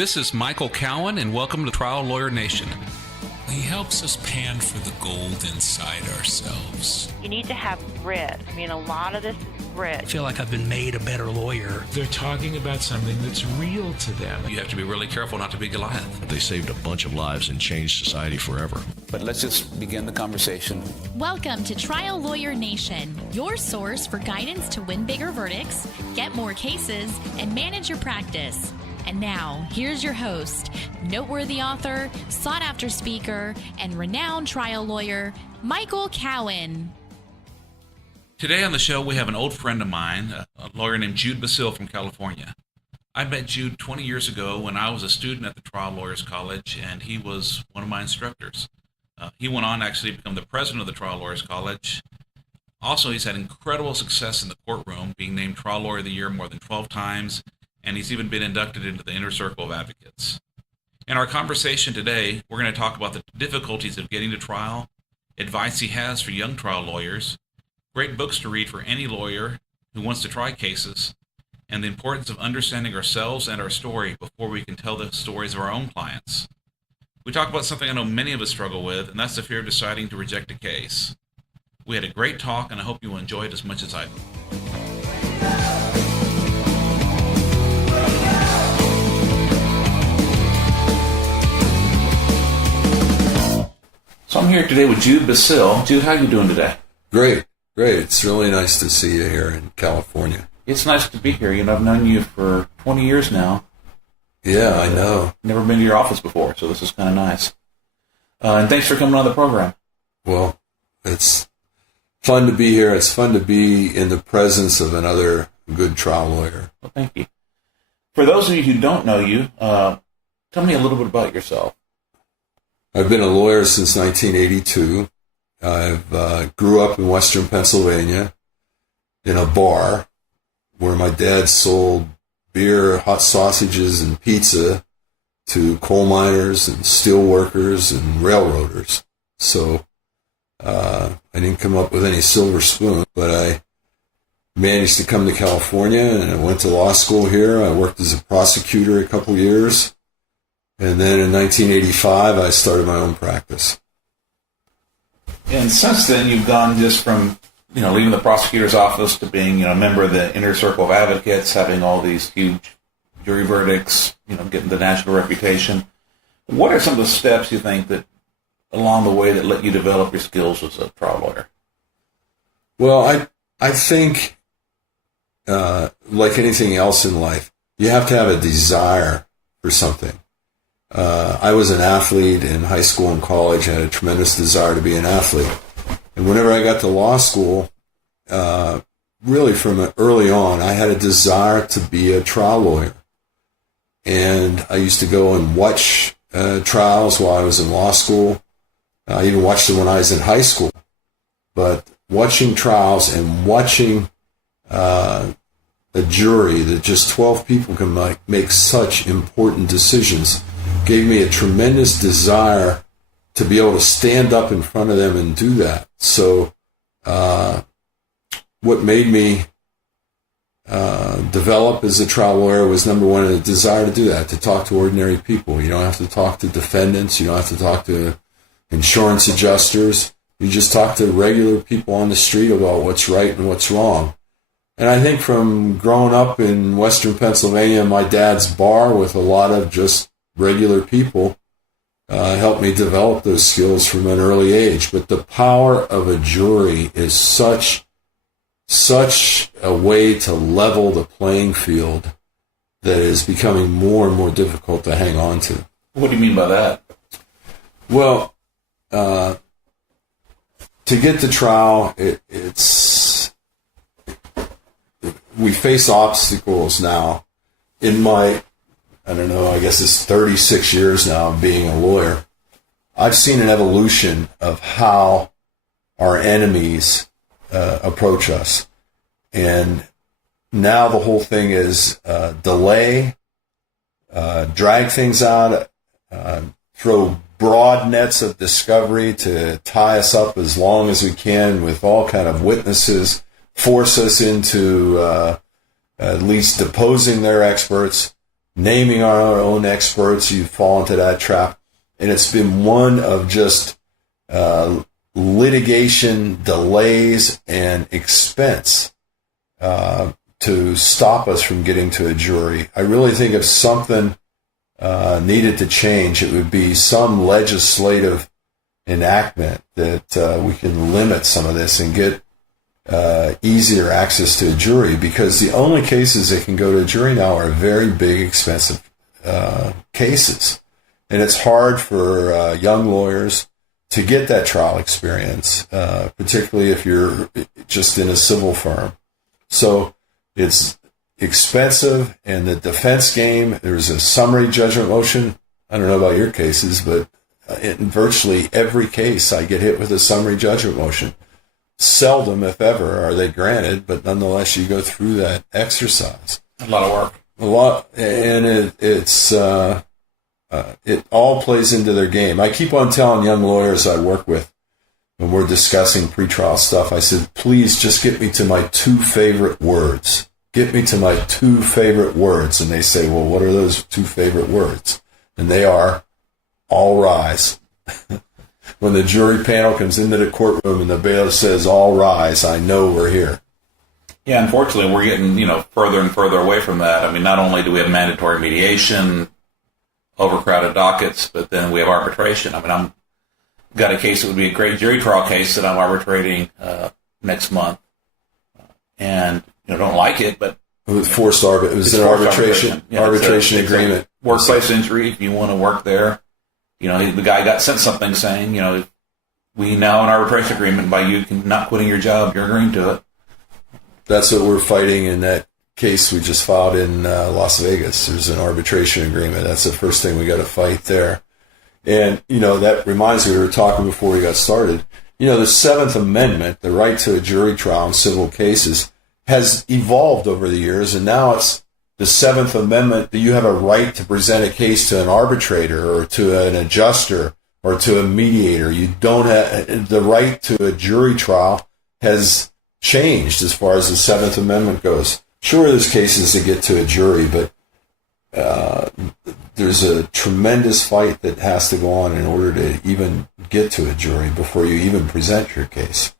This is Michael Cowen, and welcome to Trial Lawyer Nation. He helps us pan for the gold inside ourselves. You need to have grit. I mean, a lot of this is grit. I feel like I've been made a better lawyer. They're talking about something that's real to them. You have to be really careful not to be Goliath. They saved a bunch of lives and changed society forever. But let's just begin the conversation. Welcome to Trial Lawyer Nation, your source for guidance to win bigger verdicts, get more cases, and manage your practice. And now, here's your host, noteworthy author, sought-after speaker, and renowned trial lawyer, Michael Cowen. Today on the show, we have an old friend of mine, a lawyer named Jude Basile from California. I met Jude 20 years ago when I was a student at the Trial Lawyers College, and he was one of my instructors. He went on actually to become the president of the Trial Lawyers College. Also, he's had incredible success in the courtroom, being named Trial Lawyer of the Year more than 12 times, and he's even been inducted into the Inner Circle of Advocates. In our conversation today, we're going to talk about the difficulties of getting to trial, advice he has for young trial lawyers, great books to read for any lawyer who wants to try cases, and the importance of understanding ourselves and our story before we can tell the stories of our own clients. We talk about something I know many of us struggle with, and that's the fear of deciding to reject a case. We had a great talk, and I hope you will enjoy it as much as I did. So I'm here today with Jude Basile. Jude, how are you doing today? Great. It's really nice to see you here in California. It's nice to be here. You know, I've known you for 20 years now. Yeah, I know. Never been to your office before, so this is kind of nice. And thanks for coming on the program. Well, it's fun to be here. It's fun to be in the presence of another good trial lawyer. Well, thank you. For those of you who don't know you, tell me a little bit about yourself. I've been a lawyer since 1982. I grew up in Western Pennsylvania in a bar where my dad sold beer, hot sausages, and pizza to coal miners and steel workers and railroaders. So I didn't come up with any silver spoon, but I managed to come to California, and I went to law school here. I worked as a prosecutor a couple years. And then in 1985, I started my own practice. And since then, you've gone just from, leaving the prosecutor's office to being, a member of the Inner Circle of Advocates, having all these huge jury verdicts, getting the national reputation. What are some of the steps you think that along the way that let you develop your skills as a trial lawyer? Well, I think, like anything else in life, you have to have a desire for something. I was an athlete in high school and college. I had a tremendous desire to be an athlete. And whenever I got to law school, really from early on, I had a desire to be a trial lawyer. And I used to go and watch trials while I was in law school. I even watched them when I was in high school. But watching trials and watching a jury that just 12 people can make such important decisions gave me a tremendous desire to be able to stand up in front of them and do that. So what made me develop as a trial lawyer was, number one, a desire to do that, to talk to ordinary people. You don't have to talk to defendants. You don't have to talk to insurance adjusters. You just talk to regular people on the street about what's right and what's wrong. And I think from growing up in Western Pennsylvania, my dad's bar with a lot of just regular people helped me develop those skills from an early age. But the power of a jury is such a way to level the playing field that is becoming more and more difficult to hang on to. What do you mean by that? Well, to get to trial, we face obstacles now. In my, I guess it's 36 years now of being a lawyer, I've seen an evolution of how our enemies approach us. And now the whole thing is delay, drag things out, throw broad nets of discovery to tie us up as long as we can with all kind of witnesses, force us into at least deposing their experts, naming our own experts. You fall into that trap. And it's been one of just litigation delays and expense to stop us from getting to a jury. I really think if something needed to change, it would be some legislative enactment that we can limit some of this and get easier access to a jury, because the only cases that can go to a jury now are very big, expensive cases. And it's hard for young lawyers to get that trial experience, particularly if you're just in a civil firm. So it's expensive, and the defense game, there's a summary judgment motion. I don't know about your cases, but in virtually every case, I get hit with a summary judgment motion. Seldom, if ever, are they granted, but nonetheless, you go through that exercise. A lot of work. A lot, and it all plays into their game. I keep on telling young lawyers I work with when we're discussing pretrial stuff, I said, please just get me to my 2 favorite words. Get me to my 2 favorite words. And they say, well, what are those 2 favorite words? And they are, all rise. When the jury panel comes into the courtroom and the bailiff says, all rise, I know we're here. Yeah, unfortunately, we're getting, further and further away from that. I mean, not only do we have mandatory mediation, overcrowded dockets, but then we have arbitration. I mean, I've got a case that would be a great jury trial case that I'm arbitrating next month. And, don't like it, but... It was forced arbitration. It was an arbitration agreement. Workplace injury, if you want to work there. The guy got sent something saying, we now have an arbitration agreement by you not quitting your job, you're agreeing to it. That's what we're fighting in that case we just filed in Las Vegas. There's an arbitration agreement. That's the first thing we got to fight there. And, that reminds me, we were talking before we got started. The Seventh Amendment, the right to a jury trial in civil cases, has evolved over the years, and now it's the Seventh Amendment that you have a right to present a case to an arbitrator or to an adjuster or to a mediator. You don't have the right to a jury trial has changed as far as the Seventh Amendment goes. Sure, there's cases that get to a jury, but there's a tremendous fight that has to go on in order to even get to a jury before you even present your case.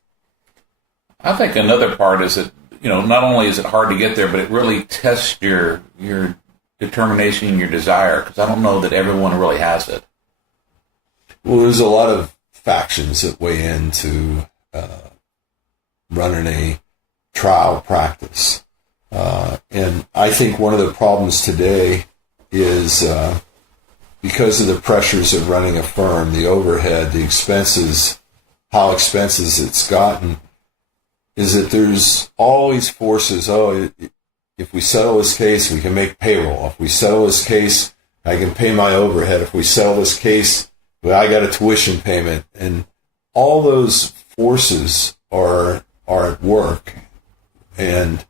I think another part is that, not only is it hard to get there, but it really tests your determination and your desire, because I don't know that everyone really has it. Well, there's a lot of factions that weigh into running a trial practice. And I think one of the problems today is because of the pressures of running a firm, the overhead, the expenses, how expensive it's gotten, is that there's always forces, if we settle this case, we can make payroll. If we settle this case, I can pay my overhead. If we settle this case, well, I got a tuition payment. And all those forces are at work. And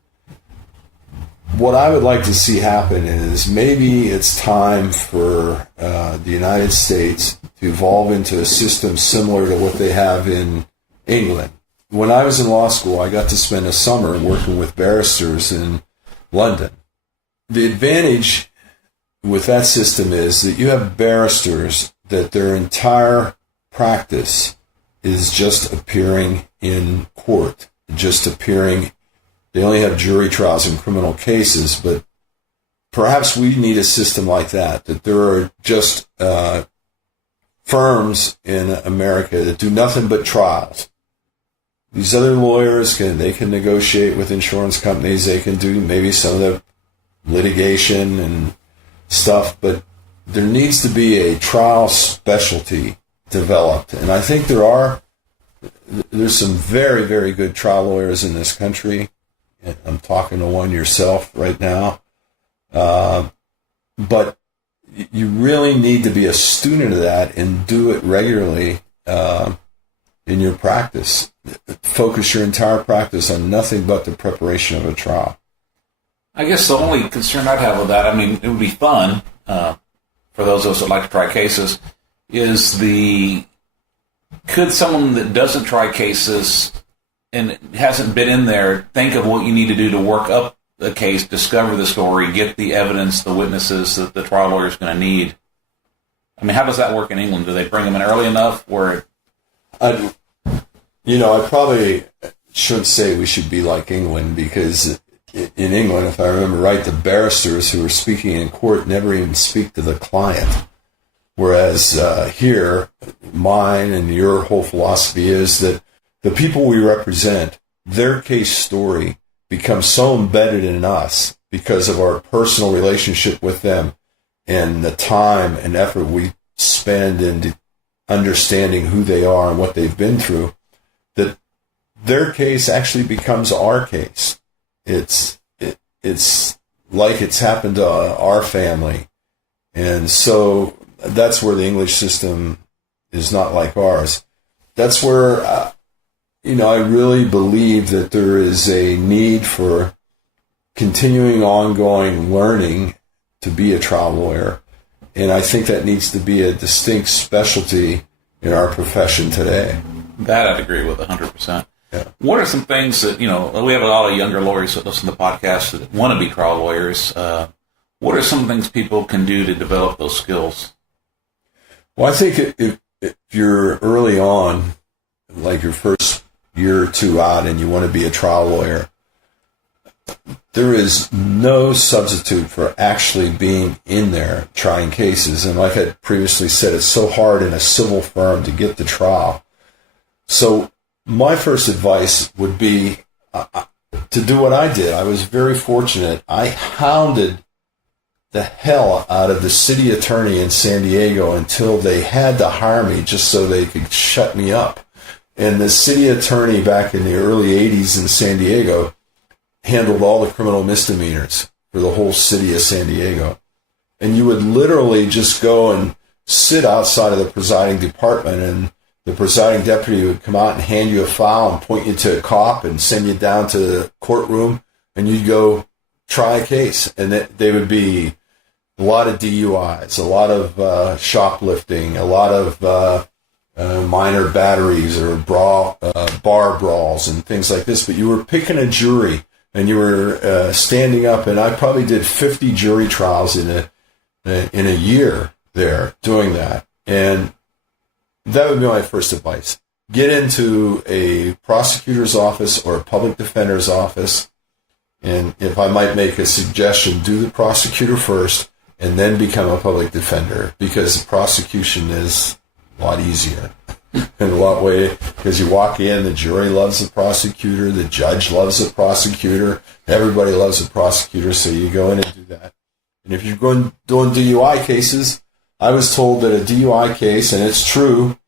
what I would like to see happen is maybe it's time for the United States to evolve into a system similar to what they have in England. When I was in law school, I got to spend a summer working with barristers in London. The advantage with that system is that you have barristers that their entire practice is just appearing in court, just appearing. They only have jury trials in criminal cases, but perhaps we need a system like that there are just firms in America that do nothing but trials. These other lawyers can negotiate with insurance companies. They can do maybe some of the litigation and stuff, but there needs to be a trial specialty developed. And I think there's some very, very good trial lawyers in this country. I'm talking to one yourself right now. But you really need to be a student of that and do it regularly in your practice. Focus your entire practice on nothing but the preparation of a trial. I guess the only concern I'd have with that, I mean, it would be fun for those of us that like to try cases, is could someone that doesn't try cases and hasn't been in there think of what you need to do to work up a case, discover the story, get the evidence, the witnesses that the trial lawyer is going to need. I mean, how does that work in England? Do they bring them in early enough where... I probably should say we should be like England, because in England, if I remember right, the barristers who are speaking in court never even speak to the client. Whereas here, mine and your whole philosophy is that the people we represent, their case story becomes so embedded in us because of our personal relationship with them and the time and effort we spend in understanding who they are and what they've been through, that their case actually becomes our case. It's like it's happened to our family. And so that's where the English system is not like ours. That's where, I really believe that there is a need for continuing ongoing learning to be a trial lawyer. And I think that needs to be a distinct specialty in our profession today. That I'd agree with 100%. Yeah. What are some things that, we have a lot of younger lawyers that listen to podcasts that want to be trial lawyers. What are some things people can do to develop those skills? Well, I think if you're early on, like your first year or two out, and you want to be a trial lawyer, there is no substitute for actually being in there trying cases. And like I previously said, it's so hard in a civil firm to get to trial. So my first advice would be to do what I did. I was very fortunate. I hounded the hell out of the city attorney in San Diego until they had to hire me just so they could shut me up. And the city attorney back in the early 80s in San Diego handled all the criminal misdemeanors for the whole city of San Diego. And you would literally just go and sit outside of the presiding department, and the presiding deputy would come out and hand you a file and point you to a cop and send you down to the courtroom, and you'd go try a case. And they would be a lot of DUIs, a lot of shoplifting, a lot of minor batteries or bar brawls and things like this. But you were picking a jury, and you were standing up, and I probably did 50 jury trials in a year there doing that. And that would be my first advice. Get into a prosecutor's office or a public defender's office. And if I might make a suggestion, do the prosecutor first and then become a public defender, because the prosecution is a lot easier in a lot way, because you walk in, the jury loves the prosecutor, the judge loves the prosecutor, everybody loves the prosecutor, so you go in and do that. And if you're doing DUI cases, I was told that a DUI case, and it's true,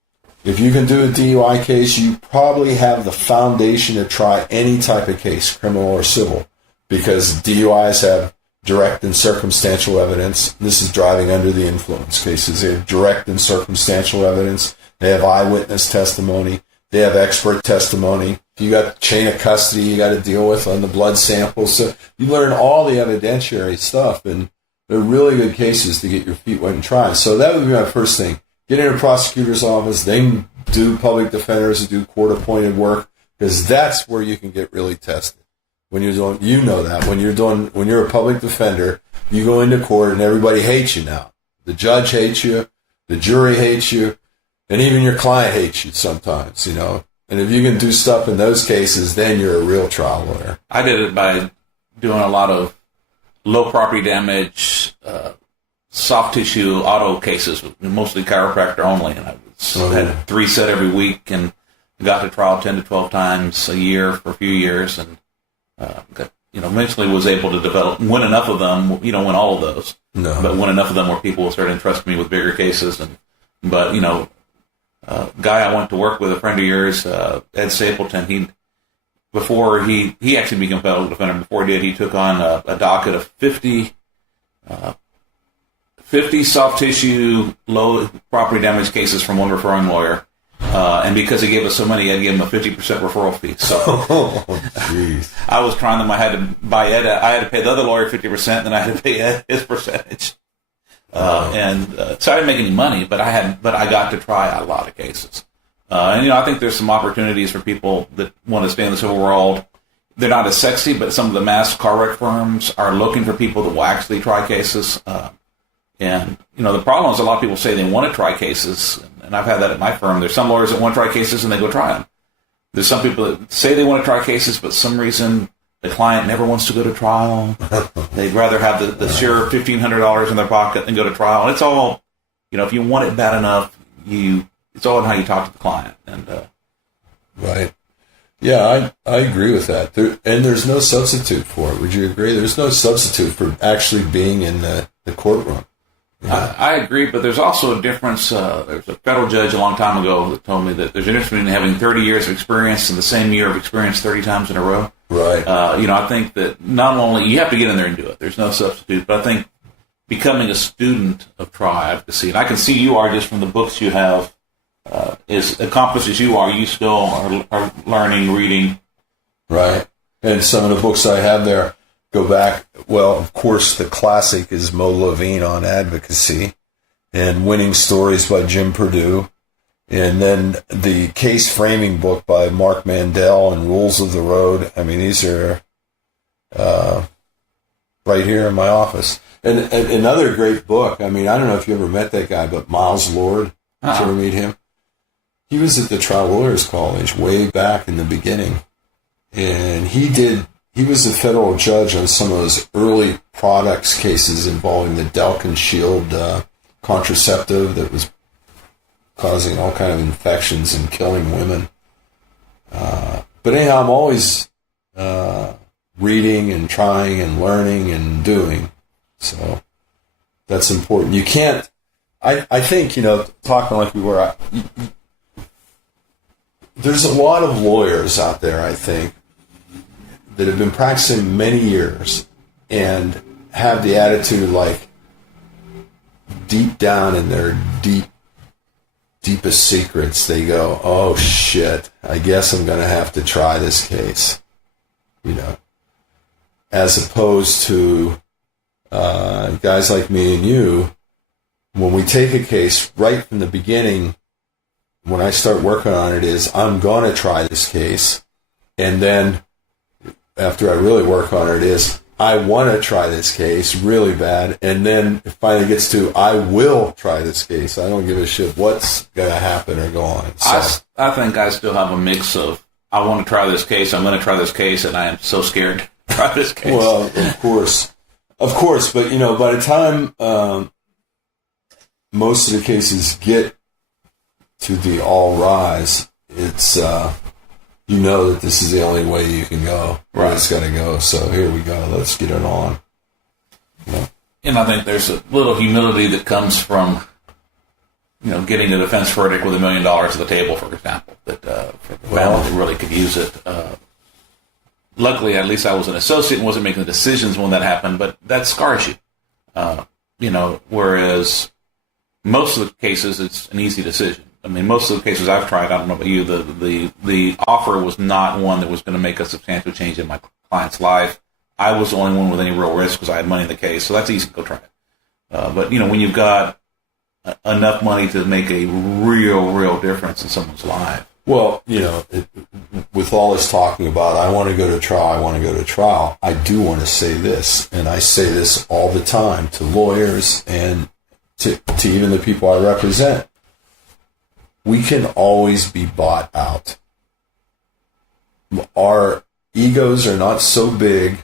if you can do a DUI case, you probably have the foundation to try any type of case, criminal or civil, because DUIs have direct and circumstantial evidence. This is driving under the influence cases. They have direct and circumstantial evidence. They have eyewitness testimony. They have expert testimony. You got chain of custody you got to deal with on the blood samples. So you learn all the evidentiary stuff, and they're really good cases to get your feet wet and try. So that would be my first thing. Get in a prosecutor's office, then do public defenders and do court-appointed work, because that's where you can get really tested. When you're doing, when you're a public defender, you go into court and everybody hates you now. The judge hates you, the jury hates you, and even your client hates you sometimes, And if you can do stuff in those cases, then you're a real trial lawyer. I did it by doing a lot of low property damage, soft tissue auto cases, mostly chiropractor only. And I had 3 set every week and got to trial 10 to 12 times a year for a few years, and eventually was able to win enough of them. Win all of those, but win enough of them where people started entrusting me with bigger cases. Guy I went to work with, a friend of yours, Ed Stapleton, before he actually became a public defender, before he did, he took on a docket of 50 soft tissue, low property damage cases from one referring lawyer. And because he gave us so many, Ed gave him a 50% referral fee. So I was trying them. I had to buy Ed. I had to pay the other lawyer 50%, and then I had to pay Ed his percentage. So I didn't make any money, but I got to try a lot of cases. I think there's some opportunities for people that want to stay in the civil world. they're not as sexy, but some of the mass car wreck firms are looking for people that will actually try cases. And, the problem is a lot of people say they want to try cases, and I've had that at my firm. There's some lawyers that want to try cases and they go try them. There's some people that say they want to try cases, but for some reason the client never wants to go to trial. They'd rather have the sure $1,500 in their pocket than go to trial. And it's all, if you want it bad enough, it's all in how you talk to the client. And Right. Yeah, I agree with that. And there's no substitute for it. Would you agree? There's no substitute for actually being in the courtroom. I agree, but there's also a difference. There's a federal judge a long time ago that told me that there's a difference between having 30 years of experience and the same year of experience 30 times in a row. Right. I think that not only you have to get in there and do it. There's no substitute, but I think becoming a student of trial advocacy, and I can see you are just from the books you have, as accomplished as you are, you still are learning, reading. Right. And some of the books I have there go back. Well, of course, the classic is Mo Levine on advocacy, and Winning Stories by Jim Perdue, and then the case framing book by Mark Mandel and Rules of the Road. I mean, these are right here in my office. And another great book. I mean, I don't know if you ever met that guy, but Miles Lord. Did you ever meet him? He was at the Trial Lawyers College way back in the beginning, and he was a federal judge on some of those early products cases involving the Delkin Shield contraceptive that was causing all kind of infections and killing women. But anyhow, I'm always reading and trying and learning and doing. So that's important. You can't, I think, talking like we were, there's a lot of lawyers out there, I think, that have been practicing many years and have the attitude like deep down in their deepest secrets, they go, oh shit, I guess I'm going to have to try this case, as opposed to guys like me and you, when we take a case right from the beginning, when I start working on it is, I'm going to try this case, and then after I really work on it is, I want to try this case really bad, and then it finally gets to, I will try this case. I don't give a shit what's going to happen or go on. So, I think I still have a mix of, I want to try this case, I'm going to try this case, and I am so scared to try this case. Well, of course, but by the time most of the cases get to the all rise, it's that this is the only way you can go. Right. It's got to go. So here we go. Let's get it on. Yeah. And I think there's a little humility that comes from, getting a defense verdict with $1 million at the table, for example, that for the family that really could use it. Luckily, at least I was an associate and wasn't making the decisions when that happened, but that scars you. Whereas most of the cases, it's an easy decision. I mean, most of the cases I've tried, I don't know about you, the offer was not one that was going to make a substantial change in my client's life. I was the only one with any real risk because I had money in the case, so that's easy to go try it. But, when you've got enough money to make a real difference in someone's life. Well, with all this talking about, I want to go to trial, I do want to say this, and I say this all the time to lawyers and to even the people I represent. We can always be bought out. Our egos are not so big,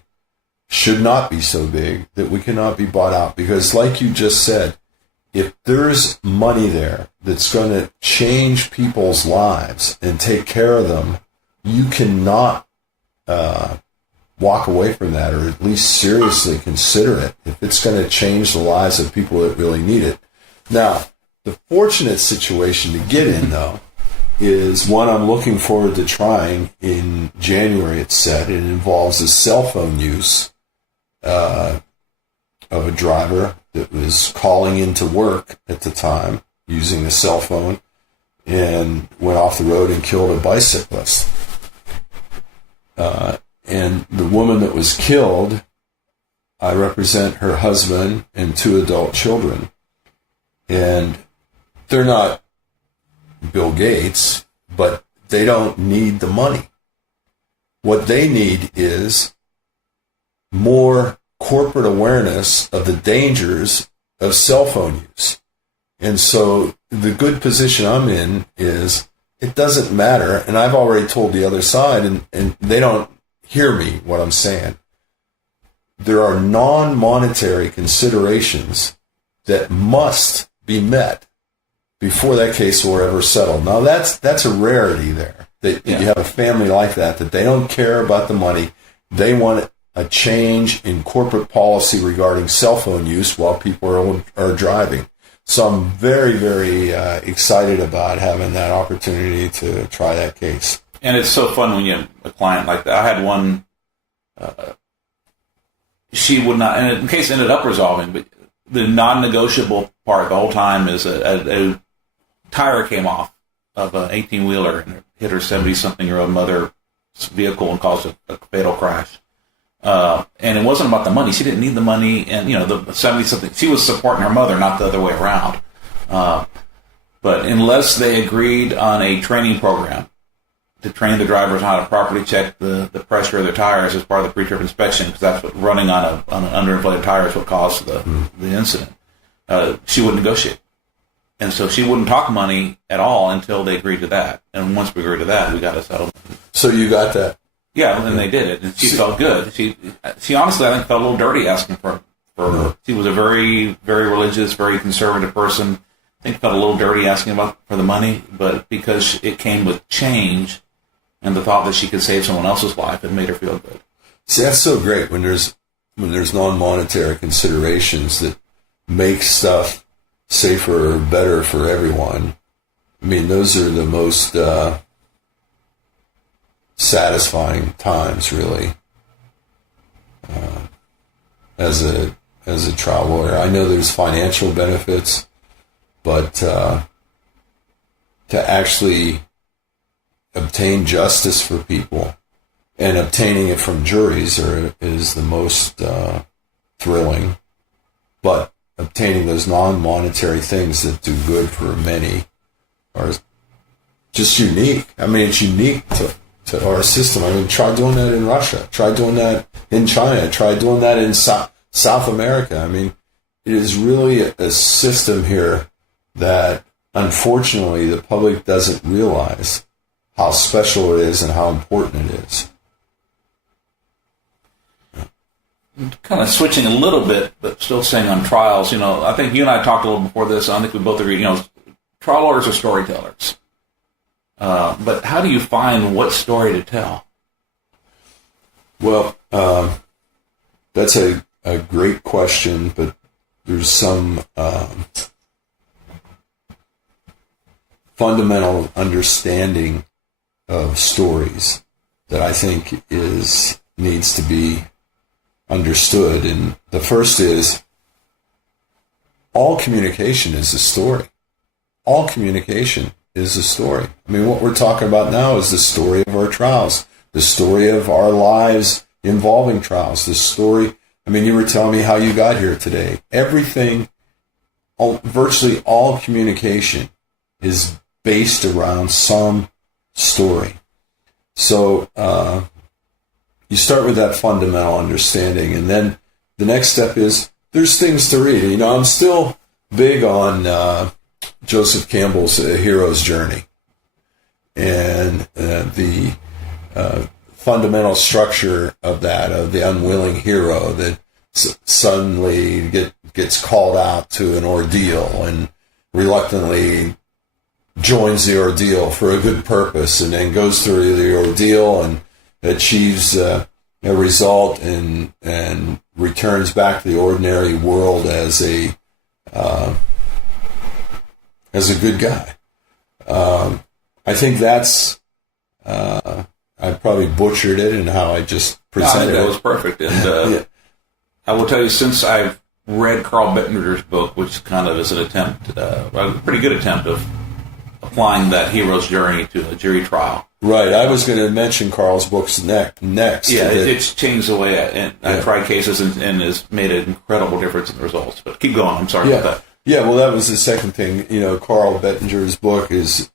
should not be so big, that we cannot be bought out. Because like you just said, if there's money there that's going to change people's lives and take care of them, you cannot walk away from that, or at least seriously consider it if it's going to change the lives of people that really need it. Now, the fortunate situation to get in, though, is one I'm looking forward to trying in January, it's said. It involves a cell phone use of a driver that was calling into work at the time using a cell phone and went off the road and killed a bicyclist. And the woman that was killed, I represent her husband and 2 adult children. And they're not Bill Gates, but they don't need the money. What they need is more corporate awareness of the dangers of cell phone use. And so the good position I'm in is it doesn't matter. And I've already told the other side, and they don't hear me what I'm saying. There are non-monetary considerations that must be met before that case will ever settle. Now that's a rarity there. That you have a family like that they don't care about the money. They want a change in corporate policy regarding cell phone use while people are driving. So I'm very, very excited about having that opportunity to try that case. And it's so fun when you have a client like that. I had one, she would not, and the case ended up resolving, but the non-negotiable part the whole time is a tire came off of an 18-wheeler and hit her 70-something-year-old mother's vehicle and caused a fatal crash. And it wasn't about the money. She didn't need the money. And, the 70-something, she was supporting her mother, not the other way around. But unless they agreed on a training program to train the drivers on how to properly check the pressure of their tires as part of the pre-trip inspection, because that's what running on an underinflated tire is what caused the incident, she wouldn't negotiate. And so she wouldn't talk money at all until they agreed to that. And once we agreed to that, we got a settlement. So you got that? Yeah, and they did it, and she felt good. She honestly, I think, felt a little dirty asking for She was a very, very religious, very conservative person. I think felt a little dirty asking for the money, but because it came with change and the thought that she could save someone else's life, it made her feel good. See, that's so great when there's non-monetary considerations that make stuff safer or better for everyone. I mean, those are the most satisfying times, really. As a trial lawyer, I know there's financial benefits, but to actually obtain justice for people and obtaining it from juries is the most thrilling. But obtaining those non-monetary things that do good for many are just unique. I mean, it's unique to our system. I mean, try doing that in Russia. Try doing that in China. Try doing that in South America. I mean, it is really a system here that, unfortunately, the public doesn't realize how special it is and how important it is. Kind of switching a little bit, but still staying on trials. I think you and I talked a little before this. I think we both agree. Trial lawyers are storytellers. But how do you find what story to tell? Well, that's a great question, but there's some fundamental understanding of stories that I think needs to be understood. And the first is all communication is a story. All communication is a story. I mean, what we're talking about now is the story of our trials, the story of our lives involving trials, the story. I mean, you were telling me how you got here today. Everything, virtually all communication is based around some story. So you start with that fundamental understanding, and then the next step is there's things to read. I'm still big on Joseph Campbell's Hero's Journey, and the fundamental structure of that, of the unwilling hero that suddenly gets called out to an ordeal and reluctantly joins the ordeal for a good purpose, and then goes through the ordeal and achieves a result and returns back to the ordinary world as a good guy. I think that's I probably butchered it in how I just presented it. It was perfect. And yeah. I will tell you, since I've read Carl Bettinger's book, which kind of is an attempt, a pretty good attempt of applying that hero's journey to a jury trial. Right. I was going to mention Carl's books next. Yeah, it's changed the way I try cases and has made an incredible difference in the results. But keep going. I'm sorry about that. Yeah, well, that was the second thing. Carl Bettinger's book is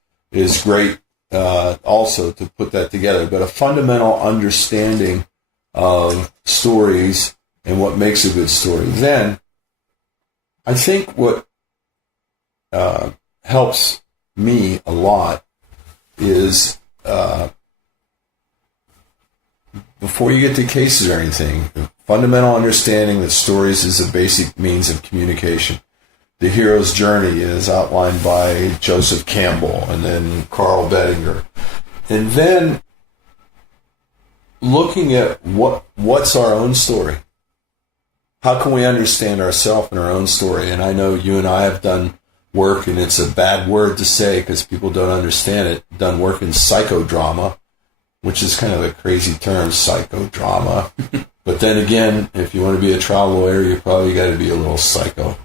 great also to put that together, but a fundamental understanding of stories and what makes a good story. Then, I think what helps me a lot is before you get to cases or anything, the fundamental understanding that stories is a basic means of communication. The hero's journey is outlined by Joseph Campbell and then Carl Bettinger. And then looking at what's our own story. How can we understand ourselves and our own story? And I know you and I have done work, and it's a bad word to say because people don't understand it, done work in psychodrama, which is kind of a crazy term, psychodrama. But then again, if you want to be a trial lawyer, you probably got to be a little psycho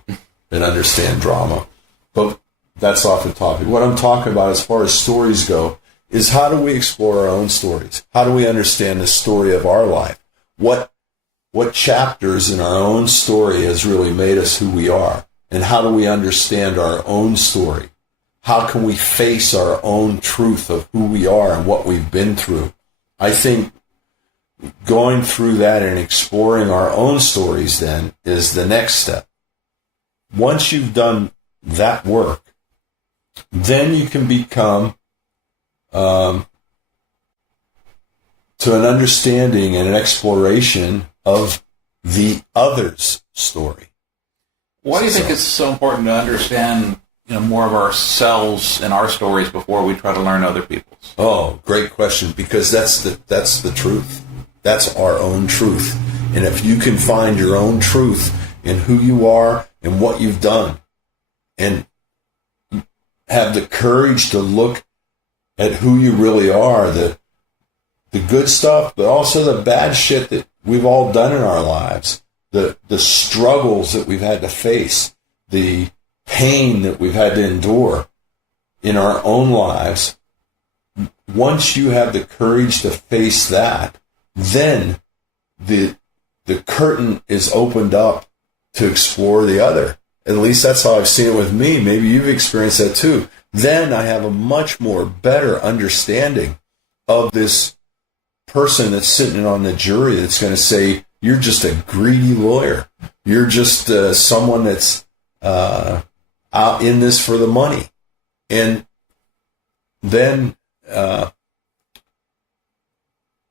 and understand drama. But that's off the topic. What I'm talking about as far as stories go is how do we explore our own stories? How do we understand the story of our life? What chapters in our own story has really made us who we are? And how do we understand our own story? How can we face our own truth of who we are and what we've been through? I think going through that and exploring our own stories then is the next step. Once you've done that work, then you can become to an understanding and an exploration of the other's story. Why do you think it's so important to understand, more of ourselves and our stories before we try to learn other people's? Oh, great question, because that's the truth. That's our own truth. And if you can find your own truth in who you are and what you've done, and have the courage to look at who you really are, the good stuff, but also the bad shit that we've all done in our lives, the struggles that we've had to face, the pain that we've had to endure in our own lives. Once you have the courage to face that, then the curtain is opened up to explore the other. At least that's how I've seen it with me. Maybe you've experienced that too. Then I have a much more better understanding of this person that's sitting on the jury that's going to say, you're just a greedy lawyer. You're just someone that's out in this for the money. And then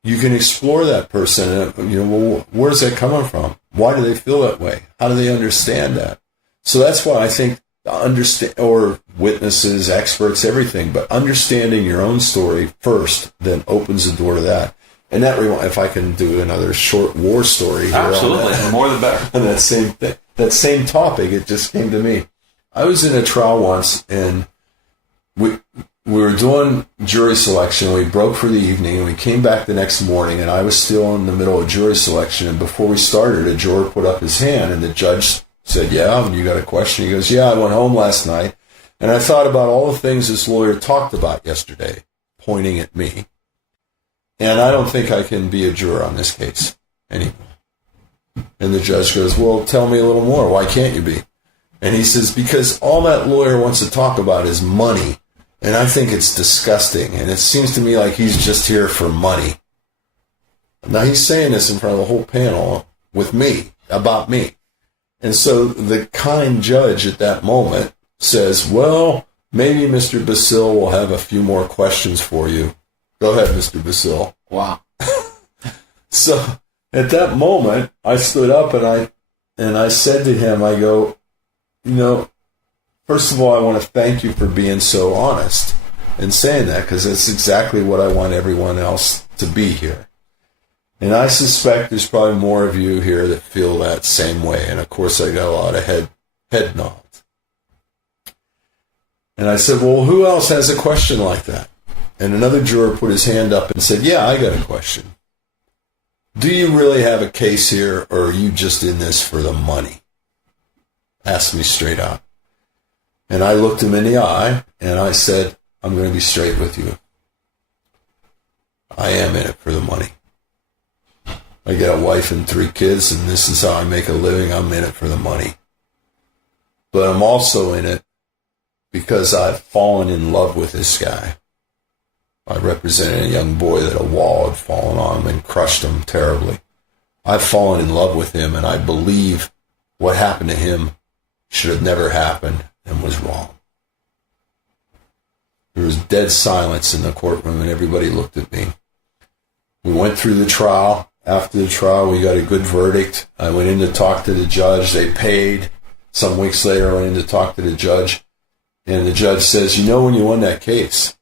you can explore that person. Well, where's that coming from? Why do they feel that way? How do they understand that? So that's why I think or witnesses, experts, everything, but understanding your own story first then opens the door to that. And that, if I can do another short war story here. Absolutely, the more the better. On that same topic, it just came to me. I was in a trial once, and we were doing jury selection. We broke for the evening, and we came back the next morning, and I was still in the middle of jury selection. And before we started, a juror put up his hand, and the judge said, "Yeah, you got a question?" He goes, "Yeah, I went home last night, and I thought about all the things this lawyer talked about yesterday," pointing at me. "And I don't think I can be a juror on this case anymore." And the judge goes, "Well, tell me a little more. Why can't you be?" And he says, "Because all that lawyer wants to talk about is money. And I think it's disgusting. And it seems to me like he's just here for money." Now he's saying this in front of the whole panel with me, about me. And so the kind judge at that moment says, "Well, maybe Mr. Basile will have a few more questions for you. Go ahead, Mr. Basile." Wow. So at that moment, I stood up and I said to him, I go, first of all, I want to thank you for being so honest and saying that, because that's exactly what I want everyone else to be here. And I suspect there's probably more of you here that feel that same way. And of course, I got a lot of head nods. And I said, "Well, who else has a question like that?" And another juror put his hand up and said, "Yeah, I got a question. Do you really have a case here, or are you just in this for the money?" Asked me straight out. And I looked him in the eye, and I said, "I'm going to be straight with you. I am in it for the money. I got a wife and 3 kids, and this is how I make a living. I'm in it for the money. But I'm also in it because I've fallen in love with this guy. I represented a young boy that a wall had fallen on him and crushed him terribly. I've fallen in love with him, and I believe what happened to him should have never happened and was wrong. There was dead silence in the courtroom, and everybody looked at me. We went through the trial. After the trial, we got a good verdict. I went in to talk to the judge. They paid. Some weeks later, I went in to talk to the judge, and the judge says, when you won that case,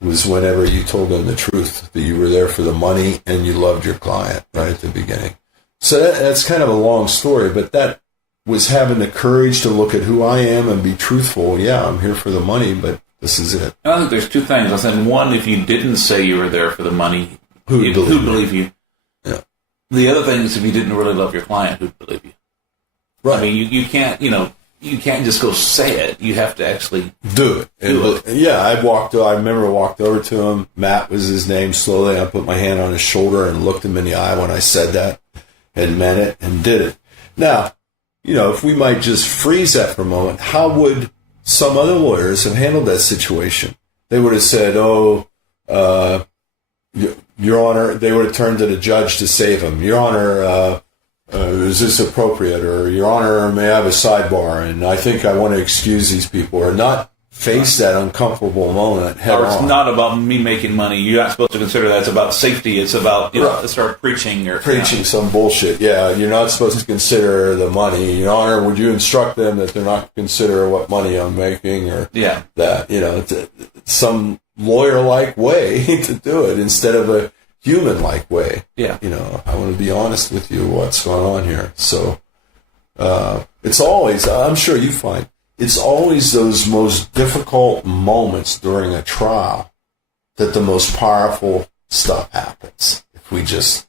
it was whenever you told them the truth, that you were there for the money and you loved your client right at the beginning. So that's kind of a long story, but that was having the courage to look at who I am and be truthful. Yeah, I'm here for the money, but this is it. I think there's two things. I said, one, if you didn't say you were there for the money, who'd believe you? Yeah. The other thing is, if you didn't really love your client, who'd believe you? Right. I mean, you can't, you can't just go say it. You have to actually do it. Yeah, I remember I walked over to him. Matt was his name. Slowly, I put my hand on his shoulder and looked him in the eye when I said that, and meant it, and did it. Now, if we might just freeze that for a moment, how would some other lawyers have handled that situation? They would have said, Your Honor, they would have turned to the judge to save him. Your Honor, is this appropriate? Or, Your Honor, may I have a sidebar? And I think I want to excuse these people, or not face that uncomfortable moment head on. Or it's not about me making money. You're not supposed to consider that. It's about safety. It's about, start preaching. Some bullshit. Yeah, you're not supposed to consider the money. Your Honor, would you instruct them that they're not to consider what money I'm making? Or that, some lawyer-like way to do it instead of a human-like way. Yeah. I want to be honest with you what's going on here. So it's always, I'm sure you find, it's always those most difficult moments during a trial that the most powerful stuff happens, if we just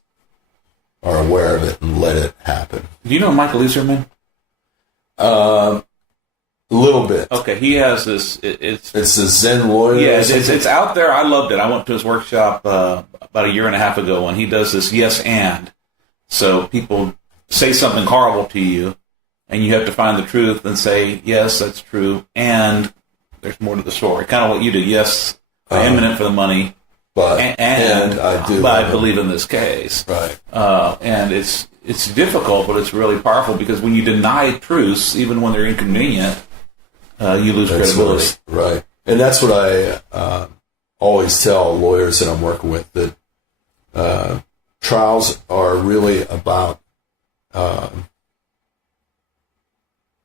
are aware of it and let it happen. Do you know Michael Iserman? A little bit. Okay, he has this. It's a Zen lawyer. Yeah, it's out there. I loved it. I went to his workshop about a year and a half ago, and he does this yes and. So people say something horrible to you, and you have to find the truth and say, yes, that's true, and there's more to the story. Kind of what you did. Yes, I am in it for the money, but I do. But I believe in this case. Right. And it's difficult, but it's really powerful, because when you deny truths, even when they're inconvenient, you lose credibility. Right. And that's what I always tell lawyers that I'm working with, that trials are really about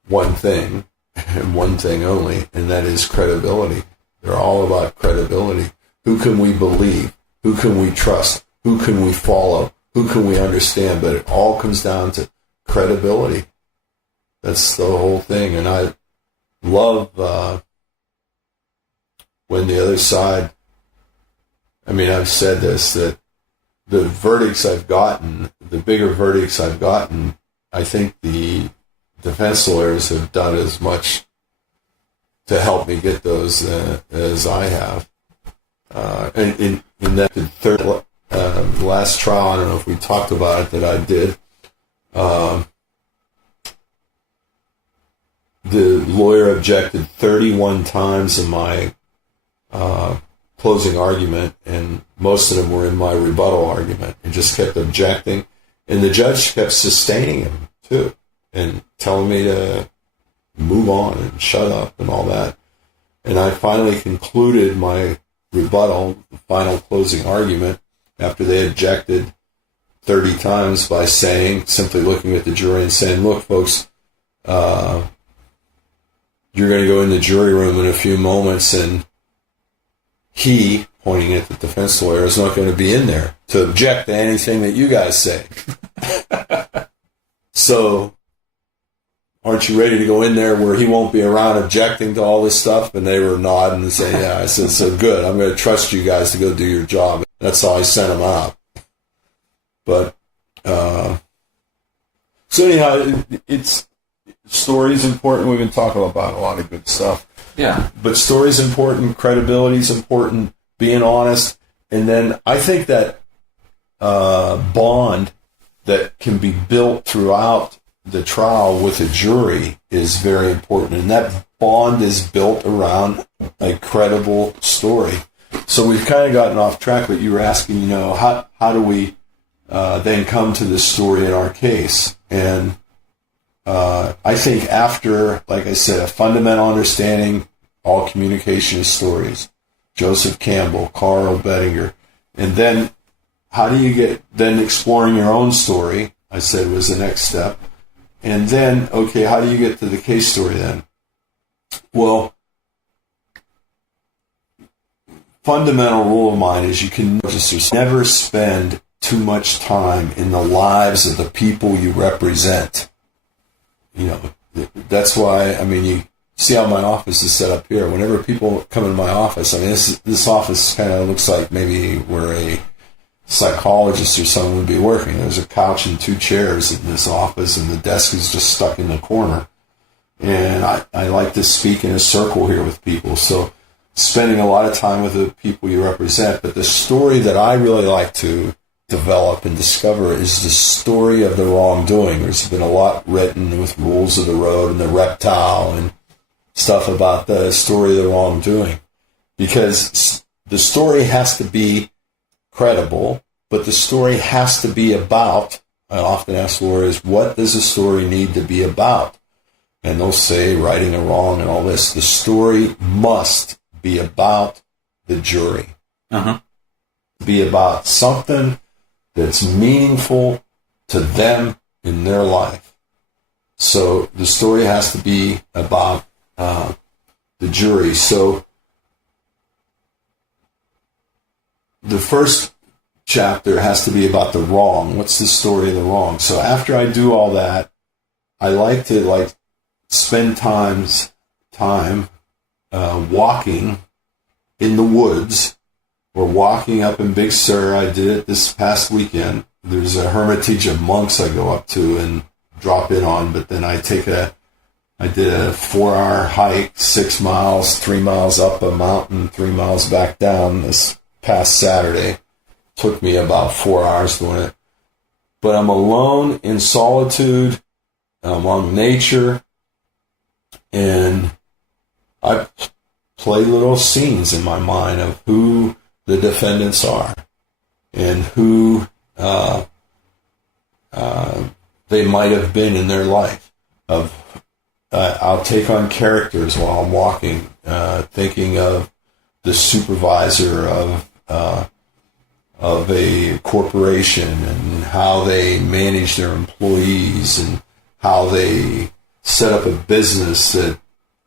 one thing, and one thing only, and that is credibility. They're all about credibility. Who can we believe? Who can we trust? Who can we follow? Who can we understand? But it all comes down to credibility. That's the whole thing. And I love when the other side, I've said this, that the verdicts I've gotten, the bigger verdicts I've gotten, I think the defense lawyers have done as much to help me get those as I have. And in that third last trial, I don't know if we talked about it, that I did, the lawyer objected 31 times in my closing argument, and most of them were in my rebuttal argument, and just kept objecting. And the judge kept sustaining him, too, and telling me to move on and shut up and all that. And I finally concluded my rebuttal, the final closing argument, after they objected 30 times, by simply looking at the jury and saying, look, folks, you're going to go in the jury room in a few moments, and he, pointing at the defense lawyer, is not going to be in there to object to anything that you guys say. So, aren't you ready to go in there where he won't be around objecting to all this stuff? And they were nodding and saying, yeah. I said, so good. I'm going to trust you guys to go do your job. That's how I sent them out. But, so anyhow, story's important. We've been talking about a lot of good stuff. Yeah. But story's important, credibility's important, being honest. And then I think that bond that can be built throughout the trial with a jury is very important. And that bond is built around a credible story. So we've kind of gotten off track, but you were asking, how do we then come to this story in our case? And I think after, like I said, a fundamental understanding, all communication is stories, Joseph Campbell, Carl Bettinger, and then how do you get, then exploring your own story, I said was the next step. And then, okay, how do you get to the case story then? Well, fundamental rule of mine is you can just never spend too much time in the lives of the people you represent. That's why, you see how my office is set up here. Whenever people come in my office, this office kind of looks like maybe where a psychologist or someone would be working. There's a couch and 2 chairs in this office, and the desk is just stuck in the corner. And I like to speak in a circle here with people, so spending a lot of time with the people you represent. But the story that I really like to develop and discover is the story of the wrongdoing. There's been a lot written with rules of the road and the reptile and stuff about the story of the wrongdoing, because the story has to be credible, but the story has to be about, I often ask lawyers, what does a story need to be about? And they'll say righting a wrong and all this. The story must be about the jury. Be about something that's meaningful to them in their life. So the story has to be about the jury. So the first chapter has to be about the wrong. What's the story of the wrong? So after I do all that, I like to spend time walking in the woods or walking up in Big Sur. I did it this past weekend. There's a hermitage of monks I go up to and drop in on, but then I did a 4-hour hike, 6 miles, 3 miles up a mountain, 3 miles back down this past Saturday. Took me about 4 hours doing it. But I'm alone in solitude, among nature, and I play little scenes in my mind of who the defendants are and who they might have been in their life. I'll take on characters while I'm walking, thinking of the supervisor of a corporation and how they manage their employees and how they set up a business that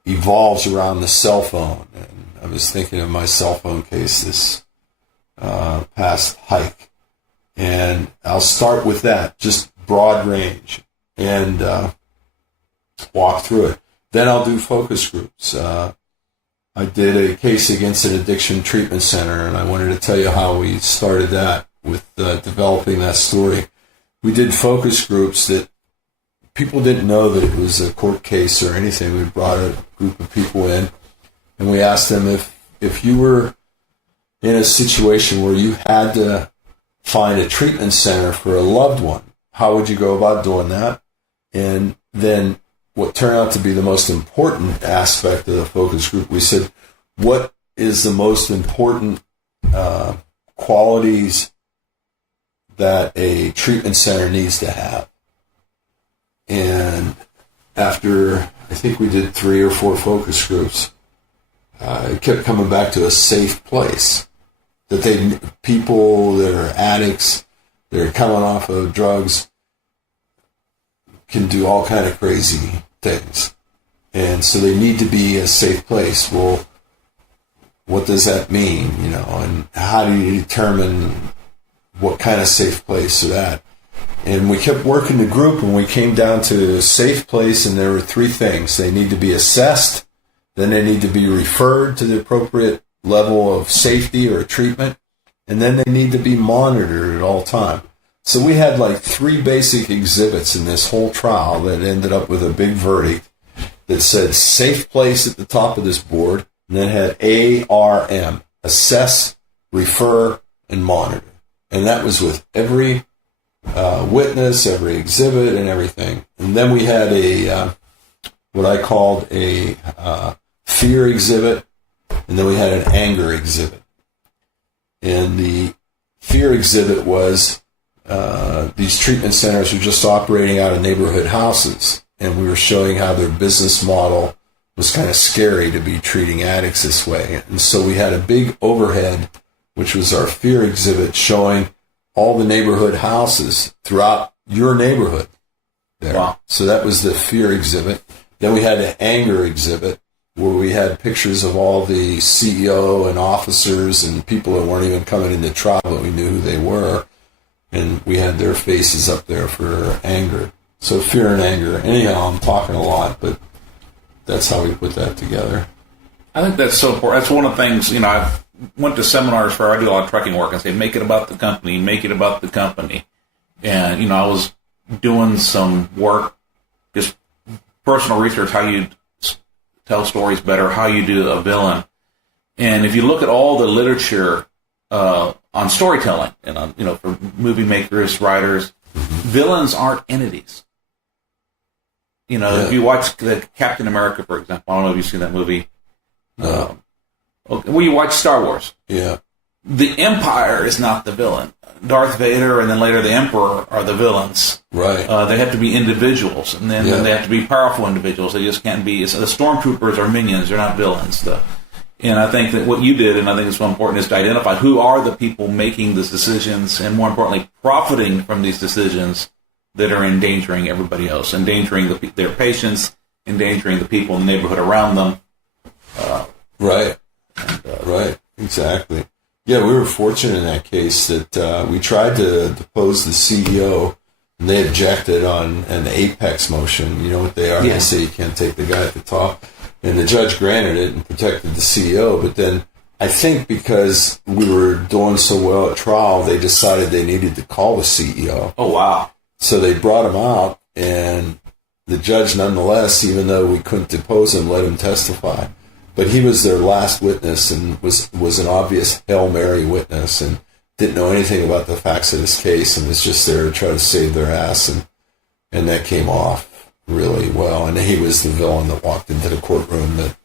evolves around the cell phone. And I was thinking of my cell phone case this past hike. And I'll start with that, just broad range, and walk through it. Then I'll do focus groups. I did a case against an addiction treatment center, and I wanted to tell you how we started that with developing that story. We did focus groups that people didn't know that it was a court case or anything. We brought a group of people in, and we asked them if you were in a situation where you had to find a treatment center for a loved one, how would you go about doing that? And then what turned out to be the most important aspect of the focus group, we said, what is the most important qualities that a treatment center needs to have? And after, I think we did 3 or 4 focus groups, it kept coming back to a safe place. That people that are addicts, that are coming off of drugs, can do all kind of crazy things. And so they need to be a safe place. Well, what does that mean, and how do you determine what kind of safe place is that? And we kept working the group, and we came down to a safe place, and there were 3 things. They need to be assessed, then they need to be referred to the appropriate level of safety or treatment, and then they need to be monitored at all time. So we had 3 basic exhibits in this whole trial that ended up with a big verdict that said safe place at the top of this board, and then had ARM, assess, refer, and monitor. And that was with every witness, every exhibit, and everything. And then we had what I called a fear exhibit, and then we had an anger exhibit. And the fear exhibit was these treatment centers were just operating out of neighborhood houses, and we were showing how their business model was kind of scary to be treating addicts this way. And so we had a big overhead, which was our fear exhibit, showing all the neighborhood houses throughout your neighborhood there. Wow. So that was the fear exhibit. Then we had an anger exhibit where we had pictures of all the CEO and officers and people that weren't even coming into trial, but we knew who they were. And we had their faces up there for anger. So fear and anger. Anyhow, I'm talking a lot, but that's how we put that together. I think that's so important. That's one of the things, I went to seminars where I do a lot of trucking work and say, make it about the company, make it about the company. And, I was doing some work, just personal research, how you tell stories better, how you do a villain. And if you look at all the literature on storytelling and on, for movie makers, writers, villains aren't entities. If you watch the Captain America, for example, I don't know if you've seen that movie. Well, you watch Star Wars. Yeah. The Empire is not the villain. Darth Vader and then later the Emperor are the villains. Right. They have to be individuals, and then they have to be powerful individuals. They just can't be. The stormtroopers are minions; they're not villains. And I think that what you did, and I think it's so important, is to identify who are the people making these decisions, and more importantly, profiting from these decisions that are endangering everybody else, endangering their patients, endangering the people in the neighborhood around them. Right. Right. Exactly. Yeah, we were fortunate in that case that we tried to depose the CEO, and they objected on an apex motion. You know what they are? Yeah. They say you can't take the guy at the top. And the judge granted it and protected the CEO. But then I think because we were doing so well at trial, they decided they needed to call the CEO. Oh, wow. So they brought him out, and the judge, nonetheless, even though we couldn't depose him, let him testify. But he was their last witness and was an obvious Hail Mary witness and didn't know anything about the facts of this case and was just there to try to save their ass. And that came off really well. And he was the villain that walked into the courtroom that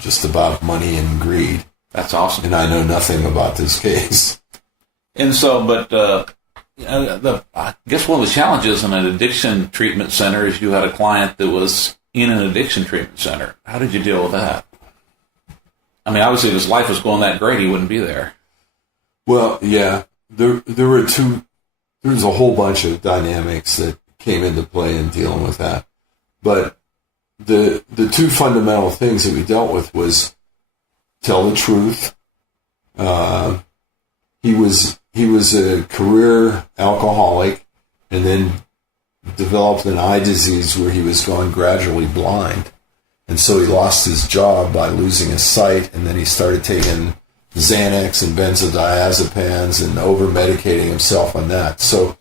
just about money and greed. That's awesome. And I know nothing about this case. And so, I guess one of the challenges in an addiction treatment center is you had a client that was in an addiction treatment center. How did you deal with that? I mean, obviously, if his life was going that great, he wouldn't be there. Well, yeah, there was a whole bunch of dynamics that came into play in dealing with that. But the two fundamental things that we dealt with was tell the truth. He was a career alcoholic and then developed an eye disease where he was going gradually blind. And so he lost his job by losing his sight, and then he started taking Xanax and benzodiazepines and over-medicating himself on that. So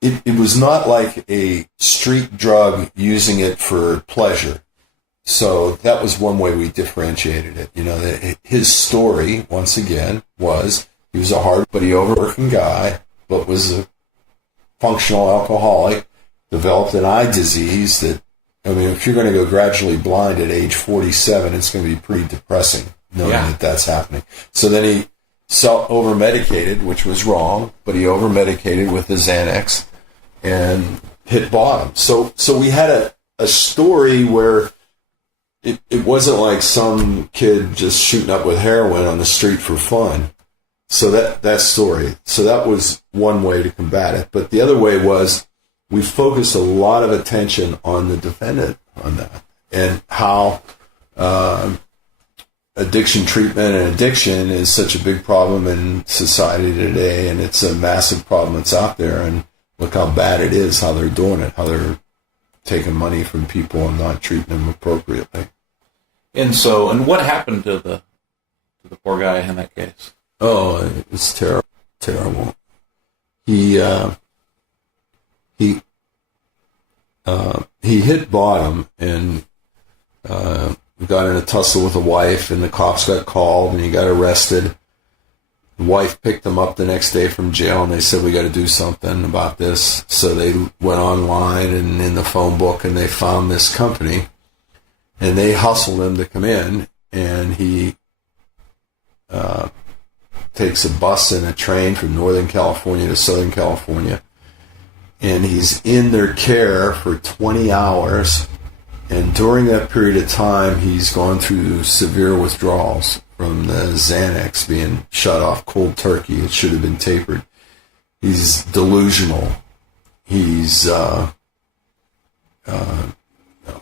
it was not like a street drug using it for pleasure. So that was one way we differentiated it. His story, once again, was he was a overworking guy, but was a functional alcoholic, developed an eye disease that, if you're going to go gradually blind at age 47, it's going to be pretty depressing knowing that that's happening. So then he over-medicated, which was wrong, but he over-medicated with the Xanax and hit bottom. So we had a story where it wasn't like some kid just shooting up with heroin on the street for fun. So that story. So that was one way to combat it. But the other way was we focused a lot of attention on the defendant on that and how addiction treatment and addiction is such a big problem in society today, and it's a massive problem that's out there, and look how bad it is, how they're doing it, how they're taking money from people and not treating them appropriately. And what happened to the poor guy in that case? Oh, it was terrible. He hit bottom and got in a tussle with a wife, and the cops got called, and he got arrested. The wife picked him up the next day from jail, and they said, we got to do something about this. So they went online and in the phone book, and they found this company, and they hustled him to come in, and he takes a bus and a train from Northern California to Southern California. And he's in their care for 20 hours. And during that period of time, he's gone through severe withdrawals from the Xanax being shut off cold turkey. It should have been tapered. He's delusional. He's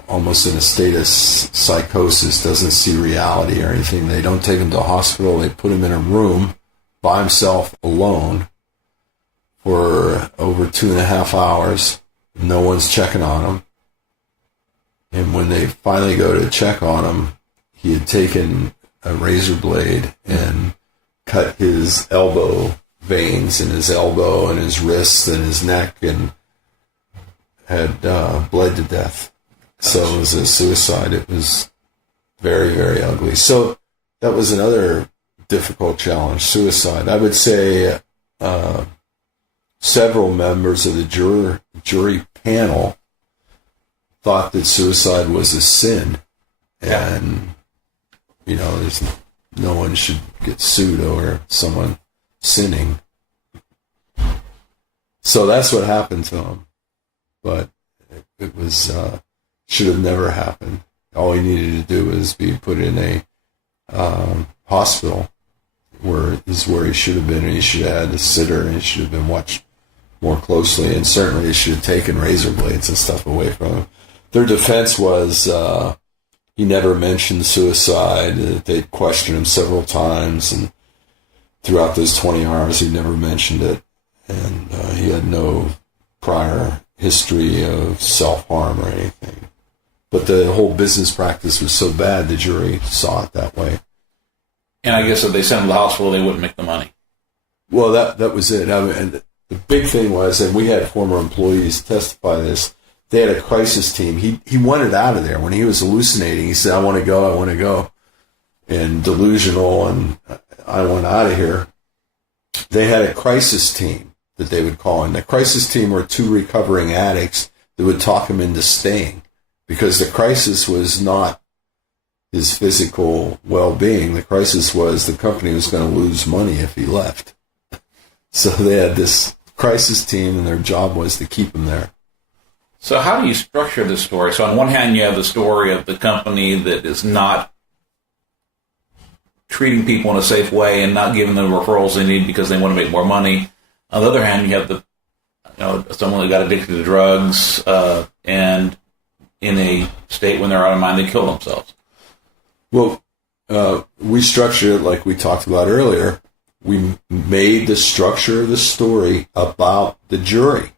almost in a state of psychosis, doesn't see reality or anything. They don't take him to a hospital. They put him in a room by himself alone for over 2.5 hours. No one's checking on him. And when they finally go to check on him, he had taken a razor blade and cut his elbow veins in his elbow and his wrists and his neck and had bled to death. So it was a suicide. It was very, very ugly. So that was another difficult challenge, suicide. I would say several members of the jury panel thought that suicide was a sin. And, you know, no one should get sued over someone sinning. So that's what happened to him. But it was should have never happened. All he needed to do was be put in a hospital where he should have been. And he should have had a sitter, and he should have been watched more closely. And certainly he should have taken razor blades and stuff away from him. Their defense was he never mentioned suicide. They'd questioned him several times, and throughout those 20 hours, he never mentioned it. And he had no prior history of self-harm or anything. But the whole business practice was so bad, the jury saw it that way. And I guess if they sent him to the hospital, they wouldn't make the money. Well, that was it. I mean, and the big thing was, and we had former employees testify this, they had a crisis team. He wanted out of there. When he was hallucinating, he said, I want to go, and delusional, and I want out of here. They had a crisis team that they would call in. The crisis team were 2 recovering addicts that would talk him into staying, because the crisis was not his physical well-being. The crisis was the company was going to lose money if he left. So they had this crisis team, and their job was to keep him there. So how do you structure this story? So on one hand, you have the story of the company that is not treating people in a safe way and not giving them the referrals they need because they want to make more money. On the other hand, you have someone that got addicted to drugs and in a state when they're out of mind, they kill themselves. Well, we structured it like we talked about earlier. We made the structure of the story about the jury.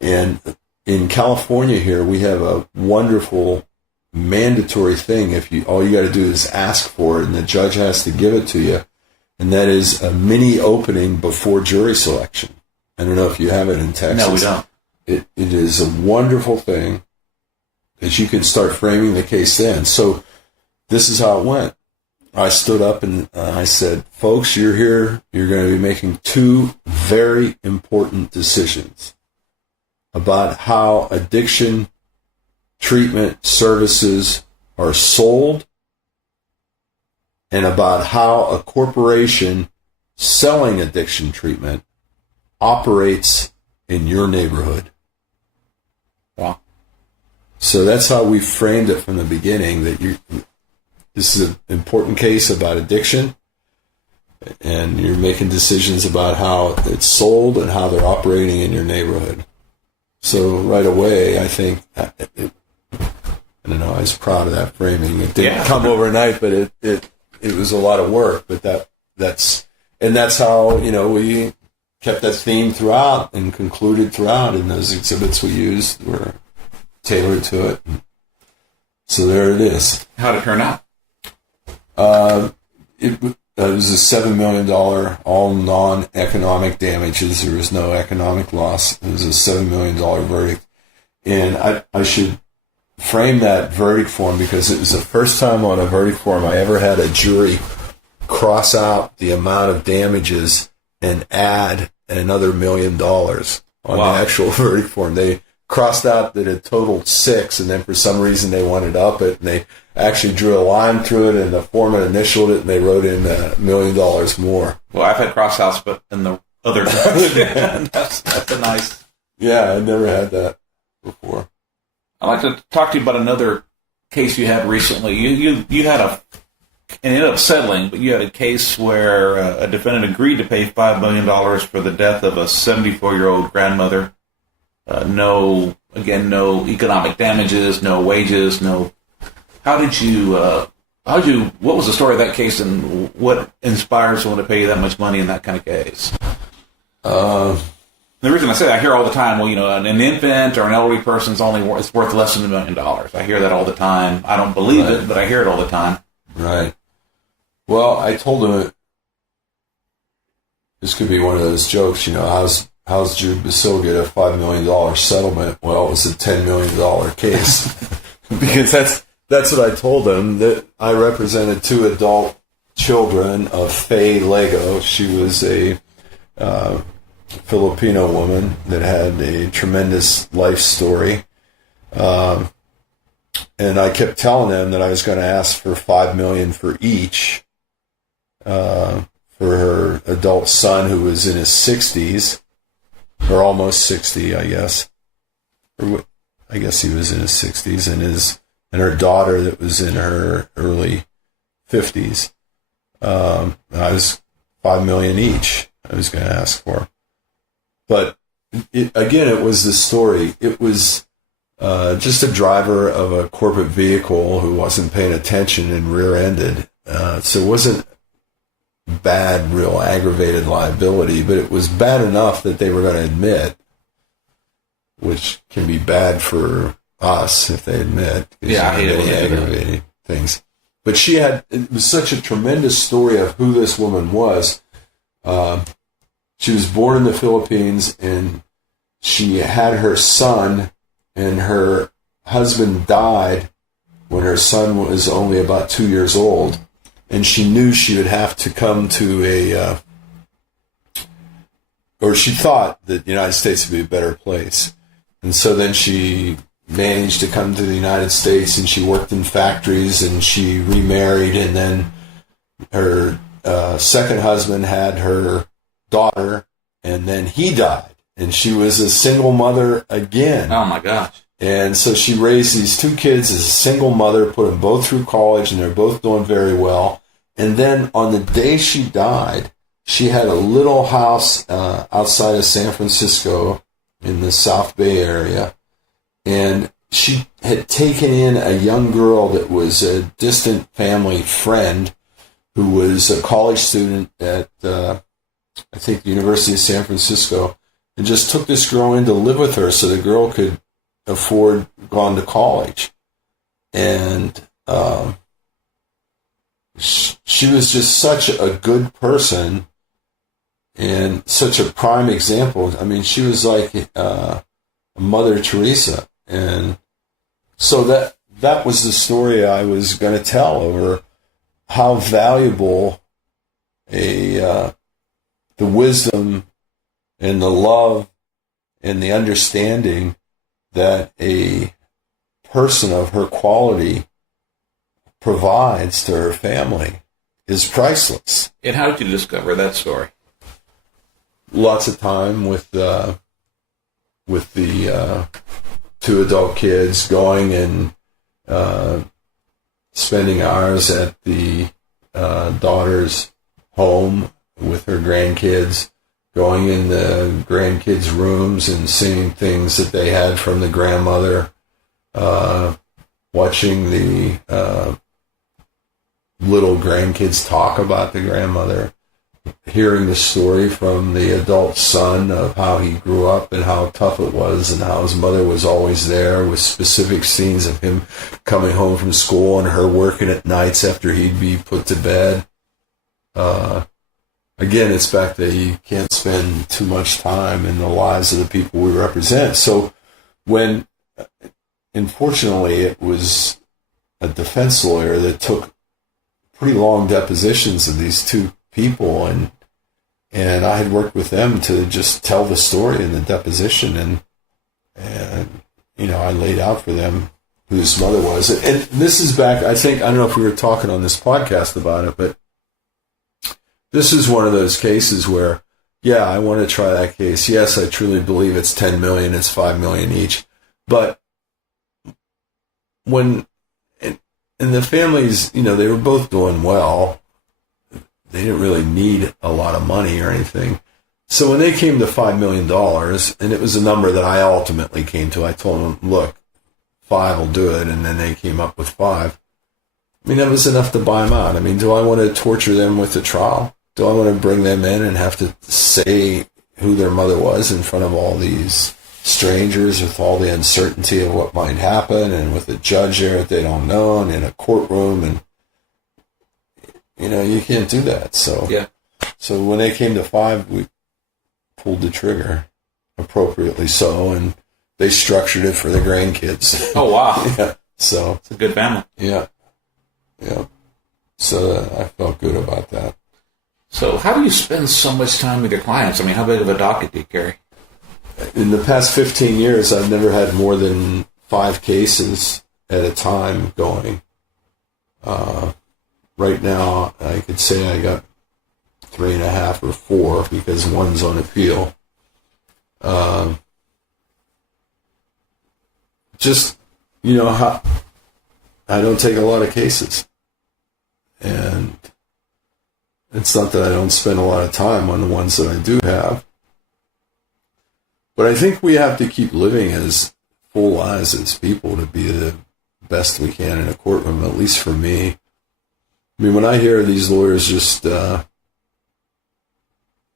And in California here, we have a wonderful mandatory thing. All you got to do is ask for it, and the judge has to give it to you. And that is a mini opening before jury selection. I don't know if you have it in Texas. No, we don't. It is a wonderful thing that you can start framing the case then. So this is how it went. I stood up and I said, folks, you're here. You're going to be making 2 very important decisions about how addiction treatment services are sold and about how a corporation selling addiction treatment operates in your neighborhood. Wow. So that's how we framed it from the beginning, that this is an important case about addiction, and you're making decisions about how it's sold and how they're operating in your neighborhood. So right away, I think, I don't know, I was proud of that framing. It didn't come overnight, but it was a lot of work. But that's how, we kept that theme throughout and concluded throughout, and those exhibits we used were tailored to it. So there it is. How'd it turn out? It was a $7 million, all non-economic damages. There was no economic loss. It was a $7 million verdict. And I should frame that verdict form because it was the first time on a verdict form I ever had a jury cross out the amount of damages and add another $1 million on the actual verdict form. They crossed out that it totaled 6, and then for some reason they wanted to up it, and they actually drew a line through it, and the foreman initialed it, and they wrote in $1 million more. Well, I've had crossouts, but in the other direction. That's a nice. Yeah, I never had that before. I'd like to talk to you about another case you had recently. You had and it ended up settling, but you had a case where a defendant agreed to pay $5 million for the death of a 74-year-old grandmother. No economic damages, no wages, no. What was the story of that case, and what inspires someone to pay you that much money in that kind of case? The reason I say that, I hear all the time, well, an infant or an elderly person's it's worth less than $1 million. I hear that all the time. I don't believe it, but I hear it all the time. Right. Well, I told him this could be one of those jokes, how's Jude Basile get a $5 million settlement? Well, it was a $10 million case. Because that's what I told him, that I represented 2 adult children of Faye Lego. She was a Filipino woman that had a tremendous life story. And I kept telling them that I was going to ask for $5 million for each, for her adult son, who was in his 60s, or almost 60, I guess. I guess he was in his 60s, and her daughter that was in her early 50s. I was $5 million each I was going to ask for. But it was the story. It was just a driver of a corporate vehicle who wasn't paying attention and rear-ended. So it wasn't bad, real aggravated liability, but it was bad enough that they were going to admit, which can be bad for us if they admit. Yeah, I hate it. Aggravating things. But it was such a tremendous story of who this woman was. She was born in the Philippines, and she had her son, and her husband died when her son was only about 2 years old. And she knew she would have to come to or she thought that the United States would be a better place. And so then she managed to come to the United States, and she worked in factories, and she remarried, and then her second husband had her daughter, and then he died, and she was a single mother again. Oh my gosh. And so she raised these 2 kids as a single mother, put them both through college, and they're both doing very well. And then on the day she died, she had a little house outside of San Francisco in the South Bay area, and she had taken in a young girl that was a distant family friend who was a college student at, I think, the University of San Francisco, and just took this girl in to live with her so the girl could afford going to college. And she was just such a good person and such a prime example. I mean, she was like Mother Teresa. And so that was the story I was going to tell over how valuable the wisdom and the love and the understanding that a person of her quality provides to her family is priceless. And how did you discover that story? Lots of time with the 2 adult kids going and spending hours at the daughter's home with her grandkids, going in the grandkids' rooms and seeing things that they had from the grandmother, watching the little grandkids talk about the grandmother, hearing the story from the adult son of how he grew up and how tough it was and how his mother was always there, with specific scenes of him coming home from school and her working at nights after he'd be put to bed. Again, it's back that you can't spend too much time in the lives of the people we represent. So when, unfortunately, it was a defense lawyer that took pretty long depositions of these 2 people, and I had worked with them to just tell the story in the deposition, and I laid out for them who his mother was. And this is back, I don't know if we were talking on this podcast about it, but this is one of those cases where, yeah, I want to try that case. Yes, I truly believe it's 10 million, it's 5 million each. But when, and the families, they were both doing well. They didn't really need a lot of money or anything. So when they came to $5 million, and it was a number that I ultimately came to, I told them, look, 5 will do it. And then they came up with 5. That was enough to buy them out. Do I want to torture them with the trial? Do I want to bring them in and have to say who their mother was in front of all these strangers with all the uncertainty of what might happen and with a judge there that they don't know and in a courtroom? And, you can't do that. So, yeah. So when they came to 5, we pulled the trigger, appropriately so, and they structured it for the grandkids. Oh, wow. Yeah. So it's a good family. Yeah. Yeah. So I felt good about that. So how do you spend so much time with your clients? How big of a docket do you carry? In the past 15 years, I've never had more than 5 cases at a time going. Right now, I could say I got 3.5 or 4 because one's on appeal. I don't take a lot of cases. And it's not that I don't spend a lot of time on the ones that I do have. But I think we have to keep living as full lives as people to be the best we can in a courtroom, at least for me. When I hear these lawyers just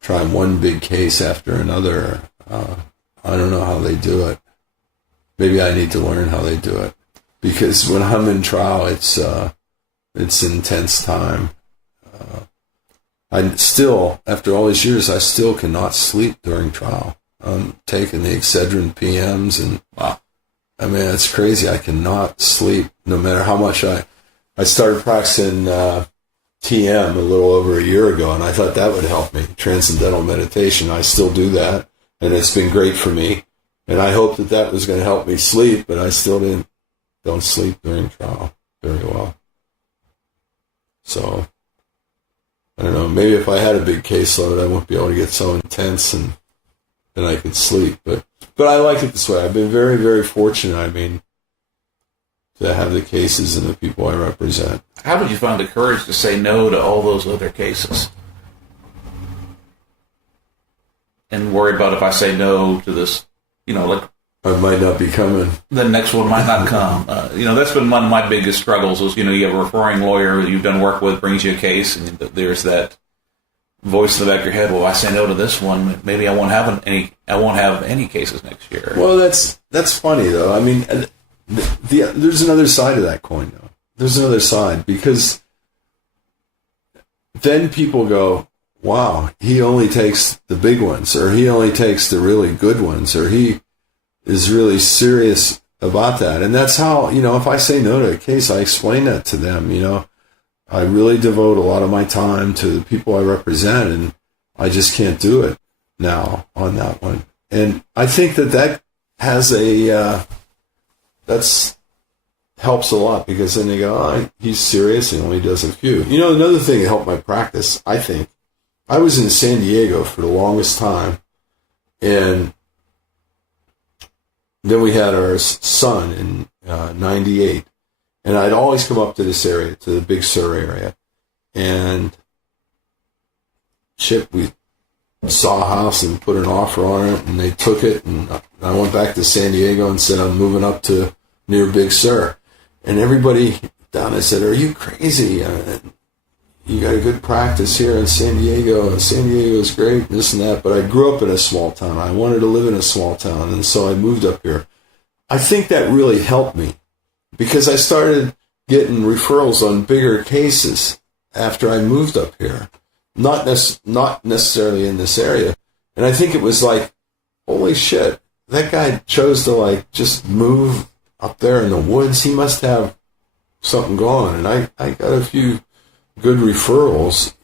trying one big case after another, I don't know how they do it. Maybe I need to learn how they do it. Because when I'm in trial, it's intense time. I still, after all these years, I still cannot sleep during trial. I'm taking the Excedrin PMs, and wow. It's crazy. I cannot sleep no matter how much I started practicing TM a little over a year ago, and I thought that would help me. Transcendental meditation. I still do that, and it's been great for me. And I hoped that was going to help me sleep, but I still don't sleep during trial very well. So, I don't know, maybe if I had a big caseload, I wouldn't be able to get so intense and then I could sleep. But I like it this way. I've been very, very fortunate, to have the cases and the people I represent. How did you find the courage to say no to all those other cases? And worry about if I say no to this, I might not be coming. The next one might not come. That's been one of my biggest struggles was, you have a referring lawyer that you've done work with, brings you a case, and there's that voice in the back of your head, well, I say no to this one, maybe I won't have any cases next year. Well, that's funny, though. There's another side of that coin, though. There's another side, because then people go, wow, he only takes the big ones, or he only takes the really good ones, or he is really serious about that. And that's how, if I say no to a case, I explain that to them. I really devote a lot of my time to the people I represent, and I just can't do it now on that one. And I think that has that's helps a lot, because then they go, oh, he's serious and only does a few. Another thing that helped my practice, I think, I was in San Diego for the longest time, and then we had our son in 98, and I'd always come up to this area, to the Big Sur area, and we saw a house and put an offer on it, and they took it, and I went back to San Diego and said, I'm moving up to near Big Sur, and everybody down there said, are you crazy? You got a good practice here in San Diego, and San Diego is great, and this and that. But I grew up in a small town. I wanted to live in a small town, and so I moved up here. I think that really helped me, because I started getting referrals on bigger cases after I moved up here, not necessarily in this area. And I think it was like, holy shit, that guy chose to just move up there in the woods. He must have something going. And I got a few good referrals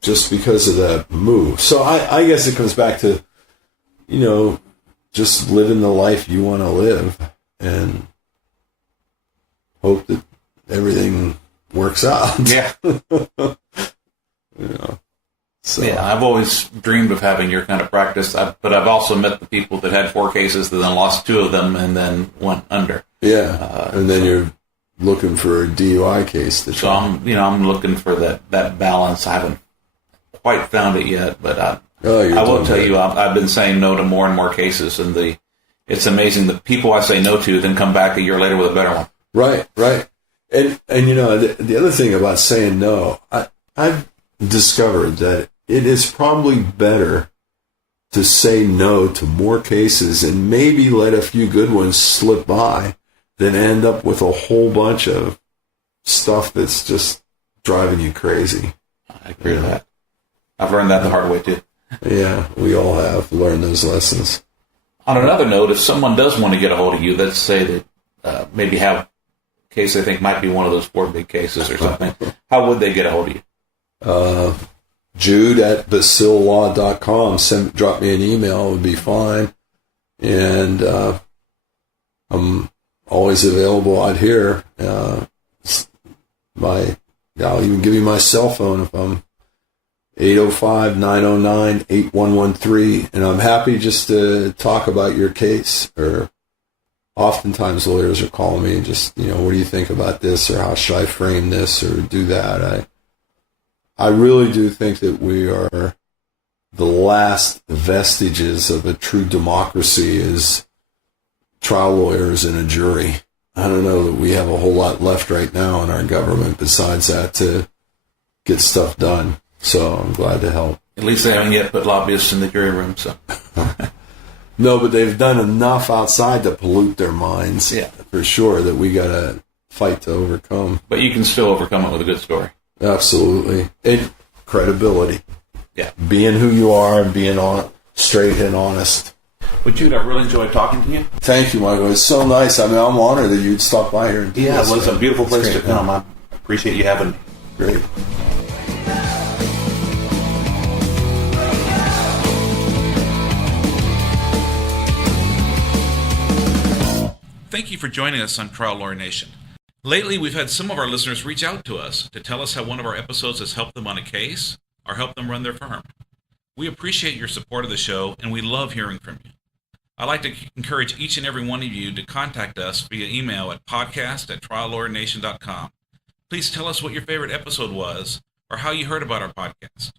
just because of that move. So I guess it comes back to, just living the life you want to live. and hope that everything works out. Yeah. So. Yeah, I've always dreamed of having your kind of practice, but I've also met the people that had 4 cases that then lost 2 of them and then went under. Yeah, and then you're looking for a DUI case to try. So I'm looking for that balance. I haven't quite found it yet, but I will tell you, I've been saying no to more and more cases, and it's amazing the people I say no to then come back a year later with a better one. Right. And the other thing about saying no, I've discovered that it is probably better to say no to more cases and maybe let a few good ones slip by than end up with a whole bunch of stuff that's just driving you crazy. I agree with that. I've learned that the hard way too. Yeah, we all have learned those lessons. On another note, if someone does want to get a hold of you, let's say that maybe have a case they think might be one of those 4 big cases or something, how would they get a hold of you? Jude at basilelaw.com. Drop me an email. It would be fine. And I'm always available out here. I'll even give you my cell phone if I'm 805-909-8113. And I'm happy just to talk about your case. Or oftentimes lawyers are calling me and just, what do you think about this? Or how should I frame this or do that? I really do think that we are the last vestiges of a true democracy as trial lawyers and a jury. I don't know that we have a whole lot left right now in our government besides that to get stuff done. So I'm glad to help. At least they haven't yet put lobbyists in the jury room, so. No, but they've done enough outside to pollute their minds, for sure, that we got to fight to overcome. But you can still overcome it with a good story. Absolutely. And credibility. Yeah. Being who you are and being straight and honest. Well, Jude, I really enjoyed talking to you. Thank you, Michael. It's so nice. I mean, I'm honored that you'd stop by here. And do this. Well, it's a beautiful place to come. I appreciate you having me. Great. Thank you for joining us on Trial Lawyer Nation. Lately, we've had some of our listeners reach out to us to tell us how one of our episodes has helped them on a case or helped them run their firm. We appreciate your support of the show, and we love hearing from you. I'd like to encourage each and every one of you to contact us via email at podcast@triallawyernation.com. Please tell us what your favorite episode was or how you heard about our podcast.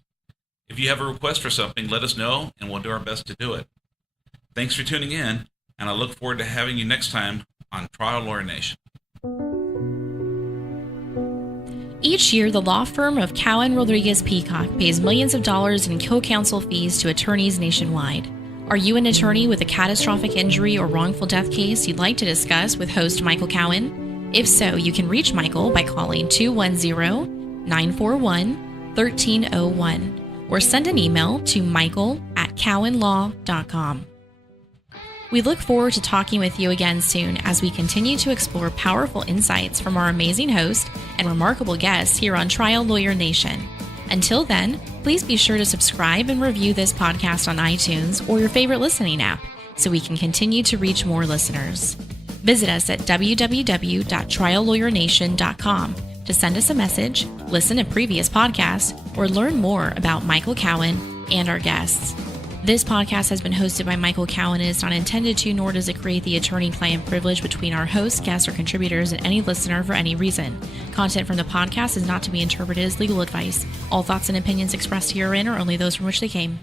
If you have a request for something, let us know, and we'll do our best to do it. Thanks for tuning in, and I look forward to having you next time on Trial Lawyer Nation. Each year, the law firm of Cowen Rodriguez Peacock pays millions of dollars in co-counsel fees to attorneys nationwide. Are you an attorney with a catastrophic injury or wrongful death case you'd like to discuss with host Michael Cowen? If so, you can reach Michael by calling 210-941-1301 or send an email to michael@cowenlaw.com. We look forward to talking with you again soon as we continue to explore powerful insights from our amazing host and remarkable guests here on Trial Lawyer Nation. Until then, please be sure to subscribe and review this podcast on iTunes or your favorite listening app so we can continue to reach more listeners. Visit us at www.triallawyernation.com to send us a message, listen to previous podcasts, or learn more about Michael Cowen and our guests. This podcast has been hosted by Michael Cowen and is not intended to, nor does it create the attorney-client privilege between our hosts, guests, or contributors and any listener for any reason. Content from the podcast is not to be interpreted as legal advice. All thoughts and opinions expressed herein are only those from which they came.